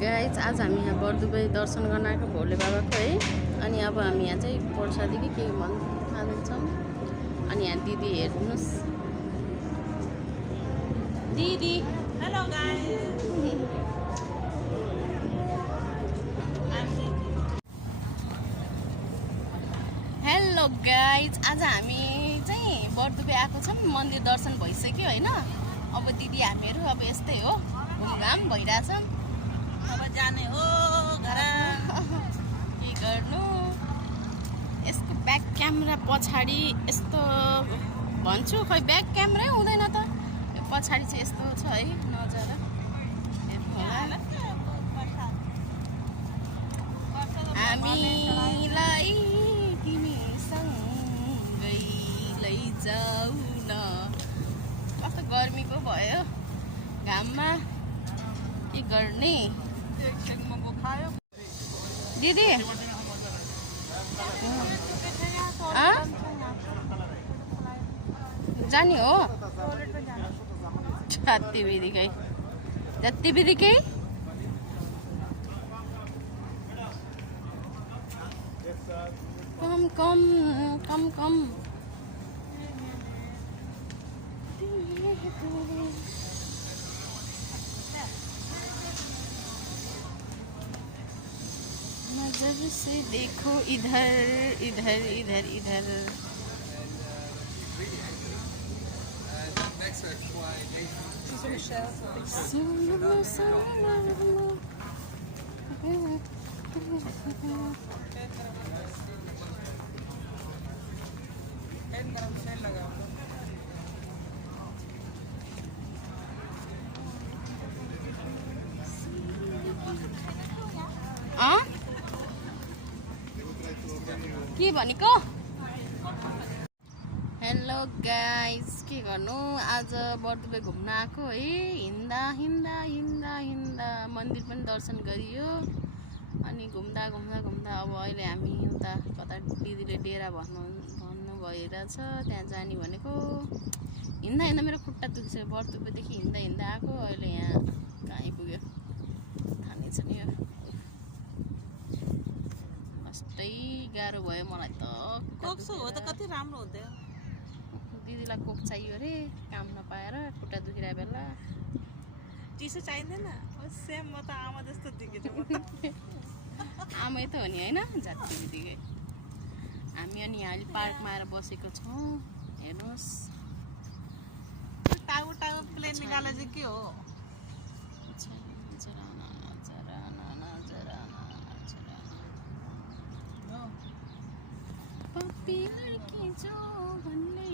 Guys आज हामी यहाँ बरदुबई दर्शन गर्न आएको भोले बाबाको है। अनि अब हामी यहाँ चाहिँ प्रसादी कि के खान्छौँ। अनि यहाँ दिदी हेर्नुहोस्, दिदी हेलो गाइस। हेलो गाइज आज हामी चाहिँ बरदुबई आएको छौँ। मन्दिर दर्शन भइसक्यो होइन। अब दिदी हामीहरू अब यस्तै हो, घुमघाम भइरहेछ। अब जाने हो घर। के गर्नु, यसको ब्याक क्यामेरा पछाडि यस्तो भन्छु, खै ब्याक क्यामेरै हुँदैन त। यो पछाडि चाहिँ यस्तो छ है नजारा। हामीलाई तिमीसँगै लैजाऊ न। कस्तो गर्मी पो भयो, घाममा के गर्ने। दिदी जाने हो जति बित्तिकै कम नजर से देखो इधर इधर इधर इधर। के भनेको? हेलो गाइस, के गर्नु, आज बरदुबई घुम्न आएको है। हिँड्दा हिँड्दा हिँड्दा हिँड्दा मन्दिर पनि दर्शन गरियो। अनि घुम्दा अब अहिले हामी उता कता दिदीले डेरा भन्नु भइरहेछ, त्यहाँ जाने भनेको। हिँड्दा हिँड्दा मेरो खुट्टा दुख्छ। बरदुबईदेखि हिँड्दा हिँड्दा आएको, अहिले यहाँ कहाँ आइपुग्यो थाहा नै छैन। यो कस्तै गाह्रो भयो मलाई त। कोक्सो हो त कति राम्रो हुन्थ्यो। दिदीलाई कोक चाहियो अरे, काम नपाएर खुट्टा दुखिरहेको बेला। चिसो चाहिँदैन। सेम म त आमा जस्तो देखेछु। आमै त हो नि होइन, जाति बित्तिकै। हामी अनि यहाँ पार्कमा आएर बसेको छौँ। हेर्नुहोस् टाउ प्लेन निकाले चाहिँ के हो? पप्पी लड्की जो भन्ने